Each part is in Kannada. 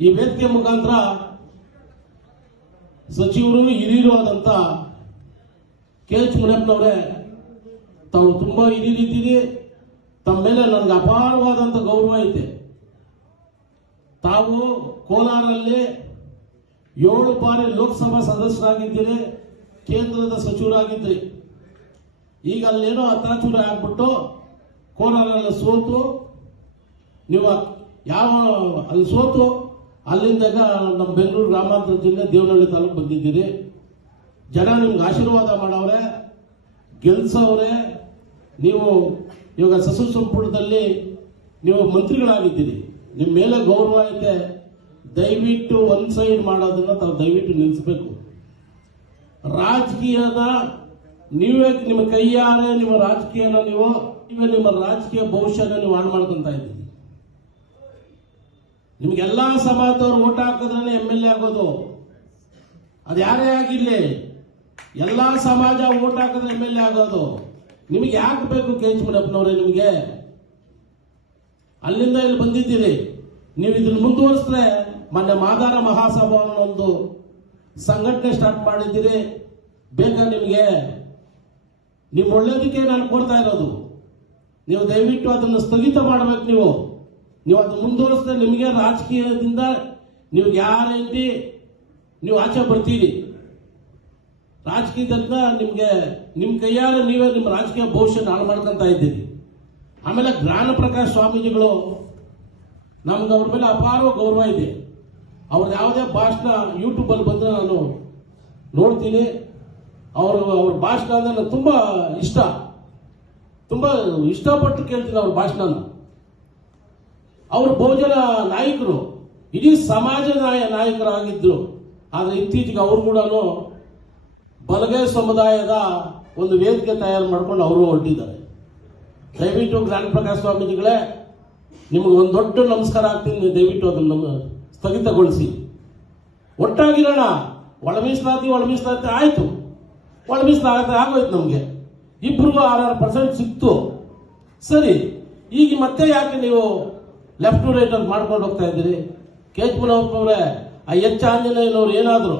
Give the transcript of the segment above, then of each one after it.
ಈ ವೇದಿಕೆ ಮುಖಾಂತರ ಸಚಿವರು ಹಿರಿಯರು ಆದಂತ KH ಮುನಿಯಪ್ಪನವರೇ, ತಾವು ತುಂಬಾ ಹಿರಿಯರಿದ್ದೀರಿ. ತಮ್ಮ ಮೇಲೆ ನನಗೆ ಅಪಾರವಾದಂತ ಗೌರವ ಐತೆ. ತಾವು ಕೋಲಾರಲ್ಲಿ 7 ಬಾರಿ ಲೋಕಸಭಾ ಸದಸ್ಯರಾಗಿದ್ದೀರಿ, ಕೇಂದ್ರದ ಸಚಿವರಾಗಿದ್ರಿ. ಈಗ ಅಲ್ಲೇನೋ ಅತಾಚೂರಿ ಆಗ್ಬಿಟ್ಟು ಕೋಲಾರಲ್ಲಿ ಸೋತು ನೀವು ಅಲ್ಲಿ ಸೋತು ಅಲ್ಲಿಂದಾಗ ನಮ್ಮ ಬೆಂಗಳೂರು ಗ್ರಾಮಾಂತರ ಜಿಲ್ಲೆ ದೇವನಹಳ್ಳಿ ತಾಲೂಕು ಬಂದಿದ್ದೀರಿ. ಜನ ನಿಮ್ಗೆ ಆಶೀರ್ವಾದ ಮಾಡವ್ರೆ, ಗೆಲ್ಸವ್ರೆ. ನೀವು ಇವಾಗ ಸಚಿವ ಸಂಪುಟದಲ್ಲಿ ನೀವು ಮಂತ್ರಿಗಳಾಗಿದ್ದೀರಿ, ನಿಮ್ಮ ಮೇಲೆ ಗೌರವ ಐತೆ. ದಯವಿಟ್ಟು ಒನ್ ಸೈಡ್ ಮಾಡೋದನ್ನ ತಾವು ದಯವಿಟ್ಟು ನಿಲ್ಲಿಸಬೇಕು. ರಾಜಕೀಯದ ನೀವೇ ನಿಮ್ಮ ಕೈಯಾರೆ ನಿಮ್ಮ ರಾಜಕೀಯನ ನೀವೇ ನಿಮ್ಮ ರಾಜಕೀಯ ಭವಿಷ್ಯನ ನೀವು ಹಾಳು ಮಾಡ್ಕೊಂತ ಇದ್ದೀರಿ. ನಿಮ್ಗೆಲ್ಲಾ ಸಮಾಜದವ್ರು ಓಟ್ ಹಾಕಿದ್ರೆ MLA ಆಗೋದು. ಅದು ಯಾರೇ ಆಗಿರ್ಲಿ, ಎಲ್ಲಾ ಸಮಾಜ ಓಟ್ ಹಾಕಿದ್ರೆ MLA ಆಗೋದು. ನಿಮಗೆ ಯಾಕೆ ಬೇಕು KH ಮುನಿಯಪ್ಪನವರೇ? ನಿಮಗೆ ಅಲ್ಲಿಂದ ಇಲ್ಲಿ ಬಂದಿದ್ದೀರಿ. ನೀವು ಇದನ್ನು ಮುಂದುವರಿಸಿದ್ರೆ ಮೊನ್ನೆ ಮಾದಾರ ಮಹಾಸಭಾ ಅನ್ನೋ ಒಂದು ಸಂಘಟನೆ ಸ್ಟಾರ್ಟ್ ಮಾಡಿದ್ದೀರಿ. ಬೇಕಾ ನಿಮಗೆ? ನೀವು ಒಳ್ಳೇದಕ್ಕೆ ನಾನು ಕೊಡ್ತಾ ಇರೋದು. ನೀವು ದಯವಿಟ್ಟು ಅದನ್ನು ಸ್ಥಗಿತ ಮಾಡಬೇಕು. ನೀವು ಅದನ್ನು ಮುಂದುವರಿಸಿದ್ರೆ ನಿಮಗೆ ರಾಜಕೀಯದಿಂದ ನೀವು ಗ್ಯಾರಂಟಿ ನೀವು ಆಚೆ ಬರ್ತೀರಿ. ರಾಜಕೀಯದಿಂದ ನಿಮ್ಗೆ ನಿಮ್ಮ ಕೈಯಾರೆ ನೀವೇ ನಿಮ್ಮ ರಾಜಕೀಯ ಭವಿಷ್ಯ ಹಾಳು ಮಾಡ್ಕೊಂತ ಇದ್ದೀರಿ. ಆಮೇಲೆ ಜ್ಞಾನ ಪ್ರಕಾಶ್ ಸ್ವಾಮೀಜಿಗಳು, ನಮ್ಗೆ ಅವ್ರ ಮೇಲೆ ಅಪಾರ ಗೌರವ ಇದೆ. ಅವ್ರ ಯಾವುದೇ ಭಾಷಣ ಯೂಟ್ಯೂಬ್ ಅಲ್ಲಿ ಬಂದ್ರೆ ನಾನು ನೋಡ್ತೀನಿ. ಅವ್ರ ಭಾಷಣ ಅಂದ್ರೆ ನನಗೆ ತುಂಬಾ ಇಷ್ಟಪಟ್ಟು ಕೇಳ್ತೀನಿ ಅವ್ರ ಭಾಷಣ. ಅವರು ಬಹುಜನ ನಾಯಕರು, ಇಡೀ ಸಮಾಜ ನಾಯಕರಾಗಿದ್ರು. ಆದ್ರೆ ಇತ್ತೀಚೆಗೆ ಅವರು ಕೂಡ ಬಲಗೈ ಸಮುದಾಯದ ಒಂದು ವೇದಿಕೆ ತಯಾರು ಮಾಡ್ಕೊಂಡು ಅವರು ಹೊರಟಿದ್ದಾರೆ. ದಯವಿಟ್ಟು ಜ್ಞಾನ ಪ್ರಕಾಶ್ ಸ್ವಾಮೀಜಿಗಳೇ, ನಿಮಗೆ ಒಂದು ದೊಡ್ಡ ನಮಸ್ಕಾರ ಆಗ್ತೀನಿ. ದಯವಿಟ್ಟು ಅದನ್ನು ಸ್ಥಗಿತಗೊಳಿಸಿ. ಒಟ್ಟಾಗಿರೋಣ. ಒಳ ಮೀಸಲಾತಿ ಆಯ್ತು. ಒಳ ಮೀಸಲಾತಿ ಆಗೋಯ್ತು. ನಮಗೆ ಇಬ್ರಿಗೂ 6% ಸಿಕ್ತು. ಸರಿ, ಈಗ ಮತ್ತೆ ಯಾಕೆ ನೀವು ಲೆಫ್ಟ್ ಟು ರೈಟ್ ಅಂತ ಮಾಡ್ಕೊಂಡು ಹೋಗ್ತಾ ಇದ್ದೀರಿ? KH ಮುನಿಯಪ್ಪನವರೇ, ಆ ಆಂಜನೇಯನವ್ರು ಏನಾದ್ರು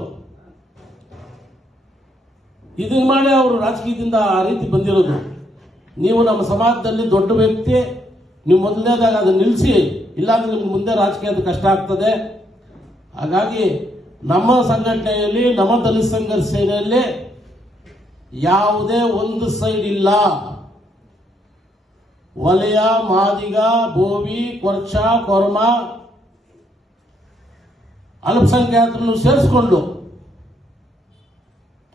ಇದನ್ನ ಮಾಡಿ ಅವರು ರಾಜಕೀಯದಿಂದ ಆ ರೀತಿ ಬಂದಿರೋದು. ನೀವು ನಮ್ಮ ಸಮಾಜದಲ್ಲಿ ದೊಡ್ಡ ವ್ಯಕ್ತಿ, ನೀವು ಮೊದಲನೇದಾಗ ಅದನ್ನ ನಿಲ್ಲಿಸಿ, ಇಲ್ಲಾಂದ್ರೆ ನಿಮ್ಗೆ ಮುಂದೆ ರಾಜಕೀಯದ ಕಷ್ಟ ಆಗ್ತದೆ. ಹಾಗಾಗಿ ನಮ್ಮ ಸಂಘಟನೆಯಲ್ಲಿ, ನಮ್ಮ ದಲಿತ ಸಂಘರ್ಷ ಸೇನೆಯಲ್ಲಿ ಯಾವುದೇ ಒಂದು ಸೈಡ್ ಇಲ್ಲ. ವಲಯ, ಮಾದಿಗ, ಬೋವಿ, ಕೊರ್ಚ, ಕೊರ್ಮ, ಅಲ್ಪಸಂಖ್ಯಾತರನ್ನು ಸೇರಿಸ್ಕೊಂಡು,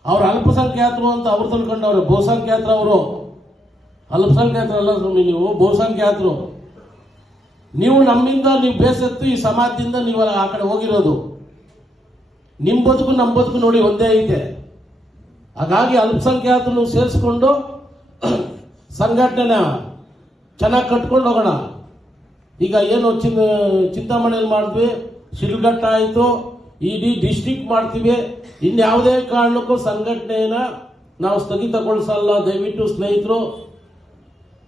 ಅವ್ರ ಅಲ್ಪಸಂಖ್ಯಾತರು ಅಂತ ಅವ್ರು ತಿಳ್ಕೊಂಡವ್ರೆ. ಬಹುಸಂಖ್ಯಾತರು ಅವರು, ಅಲ್ಪಸಂಖ್ಯಾತರಲ್ಲ ಸ್ವಾಮಿ, ನೀವು ಬಹುಸಂಖ್ಯಾತರು. ನೀವು ನಮ್ಮಿಂದ ನೀವು ಬೇಸತ್ತು ಈ ಸಮಾಜದಿಂದ ನೀವು ಆ ಕಡೆ ಹೋಗಿರೋದು. ನಿಮ್ಮ ಬದುಕು ನಮ್ಮ ಬದುಕು ನೋಡಿ ಒಂದೇ ಐತೆ. ಹಾಗಾಗಿ ಅಲ್ಪಸಂಖ್ಯಾತರನ್ನು ಸೇರಿಸ್ಕೊಂಡು ಸಂಘಟನೆ ಚೆನ್ನಾಗಿ ಕಟ್ಕೊಂಡು ಹೋಗೋಣ. ಈಗ ಏನು ಚಿಂತಾಮಣಿಯಲ್ಲಿ ಮಾಡಿದ್ವಿ, ಶಿಡ್ಲಘಟ್ಟ ಆಯಿತು, ಇಡೀ ಡಿಸ್ಟ್ರಿಕ್ಟ್ ಮಾಡ್ತೀವಿ. ಇನ್ಯಾವುದೇ ಕಾರಣಕ್ಕೂ ಸಂಘಟನೆಯನ್ನ ನಾವು ಸ್ಥಗಿತಗೊಳಿಸಲ್ಲ. ದಯವಿಟ್ಟು ಸ್ನೇಹಿತರು,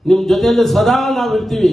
ನಿಮ್ಮ ಜೊತೆಯಲ್ಲಿ ಸದಾ ನಾವು ಇರ್ತೀವಿ.